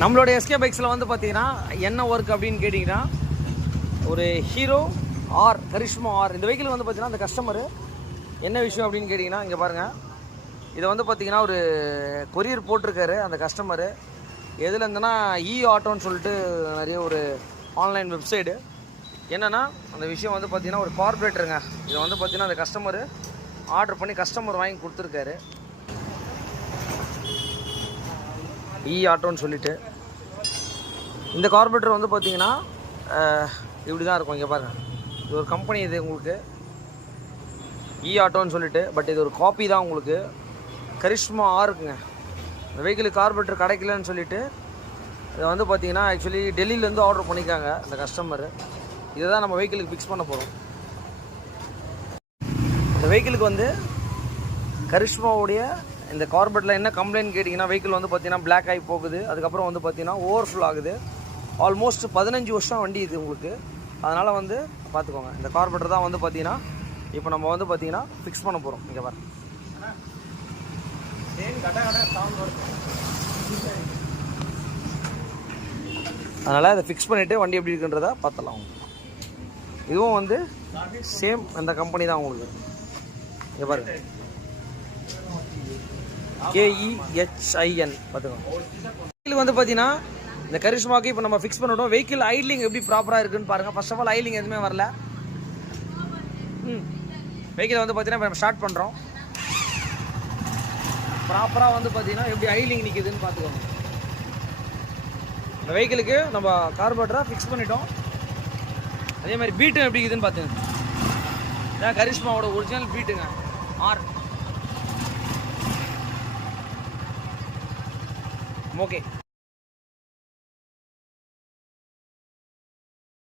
நம்மளோட எஸ்கே பைக்ஸில் வந்து பார்த்தீங்கன்னா என்ன ஒர்க் அப்படின்னு கேட்டிங்கன்னா ஒரு ஹீரோ ஆர் கரிஷ்மா ஆர் இந்த வெஹிக்கிள் வந்து பார்த்தீங்கன்னா அந்த கஸ்டமரு என்ன விஷயம் அப்படின்னு கேட்டிங்கன்னா இங்கே பாருங்கள், இதை வந்து பார்த்தீங்கன்னா ஒரு கொரியர் போட்டிருக்காரு அந்த கஸ்டமரு. எதில் இருந்துன்னா ஆட்டோன்னு சொல்லிட்டு நிறைய ஒரு ஆன்லைன் வெப்சைடு. என்னென்னா அந்த விஷயம் வந்து பார்த்தீங்கன்னா ஒரு கார்பரேட்டருங்க. இதை வந்து பார்த்தீங்கன்னா அந்த கஸ்டமரு ஆர்டர் பண்ணி கஸ்டமர் வாங்கி கொடுத்துருக்காரு. ஆட்டோன்னு சொல்லிட்டு இந்த கார்பரேட்டர் வந்து பார்த்தீங்கன்னா இப்படி தான் இருக்கும். இங்கே பாருங்கள், இது ஒரு கம்பெனி, இது உங்களுக்கு ஆட்டோன்னு சொல்லிட்டு. பட் இது ஒரு காப்பி தான் உங்களுக்கு. கரிஷ்மா இருக்குங்க. இந்த வெஹிக்கிள் கார்பரேட்டர் கிடைக்கலன்னு சொல்லிட்டு இதை வந்து பார்த்தீங்கன்னா ஆக்சுவலி டெல்லியிலேருந்து ஆர்டர் பண்ணிக்காங்க அந்த கஸ்டமர். இதை தான் நம்ம வெஹிக்கிளுக்கு ஃபிக்ஸ் பண்ண போகிறோம். இந்த வெஹிக்கிளுக்கு வந்து கரிஷ்மாவுடைய இந்த கார்பரேட்டில் என்ன கம்ப்ளைண்ட் கேட்டிங்கன்னா, வெஹிக்கிள் வந்து பார்த்தீங்கன்னா பிளாக் ஆகி போகுது. அதுக்கப்புறம் வந்து பார்த்தீங்கன்னா ஓவர்ஃபுல் ஆகுது. ஆல்மோஸ்ட் 15 வருஷம் வண்டி இது உங்களுக்கு. அதனால் வந்து பார்த்துக்கோங்க. இந்த கார்பரேட்டர் தான் வந்து பார்த்தீங்கன்னா இப்போ நம்ம வந்து பார்த்தீங்கன்னா ஃபிக்ஸ் பண்ண போகிறோம். இங்கே பாருங்க, அதனால் இதை ஃபிக்ஸ் பண்ணிவிட்டு வண்டி எப்படி இருக்குன்றதை பார்த்துலாம். இதுவும் வந்து சேம் அந்த கம்பெனி தான் உங்களுக்கு. இங்கே பாருங்க, KEHIN பார்த்துக்கோங்க. வெஹிக்கிள் வந்து பார்த்தீங்கன்னா இந்த கரிஷ்மாவுக்கு இப்போ நம்ம ஃபிக்ஸ் பண்ணிவிட்டோம். வெஹிக்கிள் ஐட்லிங் எப்படி ப்ராப்பராக இருக்குன்னு பாருங்கள். ஃபர்ஸ்ட் ஆஃப் ஆல் ஐட்லிங் எதுவுமே வரல. வெஹிக்கிள் வந்து பார்த்தீங்கன்னா இப்போ நம்ம ஸ்டார்ட் பண்ணுறோம். ப்ராப்பராக வந்து பார்த்தீங்கன்னா எப்படி ஐட்லிங் நிற்குதுன்னு பார்த்துக்கோங்க. இந்த வெஹிக்கிளுக்கு நம்ம கார்பரேட்டராக ஃபிக்ஸ் பண்ணிட்டோம். அதே மாதிரி பீட்டும் எப்படி இருக்குதுன்னு பார்த்துங்க. இதான் கரிஷ்மாவோட ஒரிஜினல் பீட்டுங்க. ஓகே.